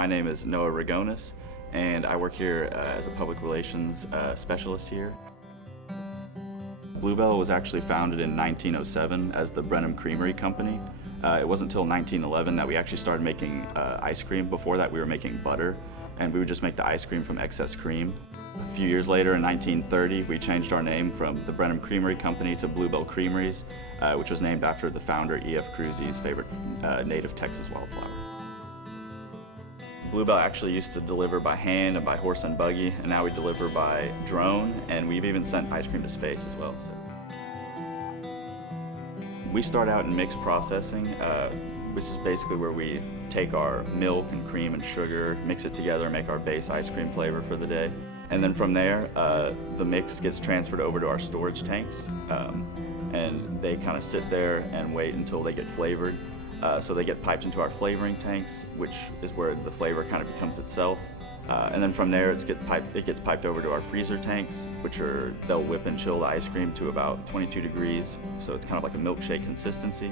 My name is Noah Ragonis, and I work here as a public relations specialist here. Blue Bell was actually founded in 1907 as the Brenham Creamery Company. It wasn't until 1911 that we actually started making ice cream. Before that, we were making butter, and we would just make the ice cream from excess cream. A few years later, in 1930, we changed our name from the Brenham Creamery Company to Blue Bell Creameries, which was named after the founder, E.F. Cruzy's favorite native Texas wildflower. Blue Bell actually used to deliver by hand and by horse and buggy, and now we deliver by drone, and we've even sent ice cream to space as well. So. We start out in mixed processing, which is basically where we take our milk and cream and sugar, mix it together, and make our base ice cream flavor for the day. And then from there, the mix gets transferred over to our storage tanks, and they kind of sit there and wait until they get flavored. So they get piped into our flavoring tanks, which is where the flavor kind of becomes itself. And then from there, it gets piped over to our freezer tanks, they'll whip and chill the ice cream to about 22 degrees, so it's kind of like a milkshake consistency.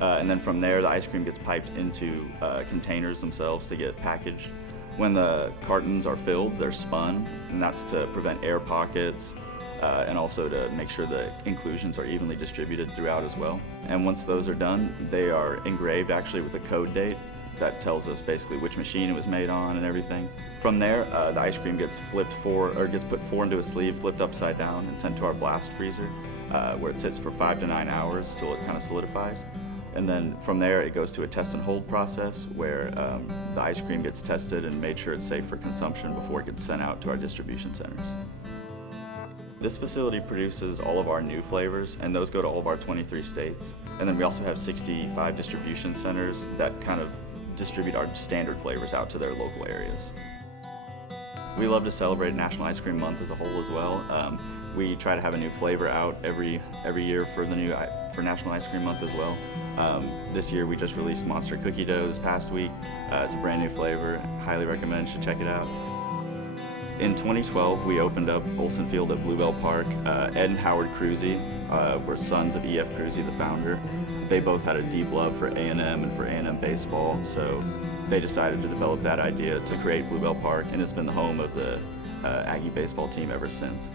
And then from there, the ice cream gets piped into containers themselves to get packaged. When the cartons are filled, they're spun, and that's to prevent air pockets, and also to make sure the inclusions are evenly distributed throughout as well. And once those are done, they are engraved actually with a code date that tells us basically which machine it was made on and everything. From there, the ice cream gets put four into a sleeve, flipped upside down, and sent to our blast freezer, where it sits for 5 to 9 hours till it kind of solidifies. And then from there, it goes to a test and hold process where the ice cream gets tested and made sure it's safe for consumption before it gets sent out to our distribution centers. This facility produces all of our new flavors, and those go to all of our 23 states. And then we also have 65 distribution centers that kind of distribute our standard flavors out to their local areas. We love to celebrate National Ice Cream Month as a whole as well. We try to have a new flavor out every year for National Ice Cream Month as well. This year we just released Monster Cookie Dough this past week. It's a brand new flavor. Highly recommend, you should check it out. In 2012, we opened up Olsen Field at Blue Bell Park. Ed and Howard Cruzy were sons of E.F. Cruzy, the founder. They both had a deep love for A&M and for A&M baseball, so they decided to develop that idea to create Blue Bell Park, and it's been the home of the Aggie baseball team ever since.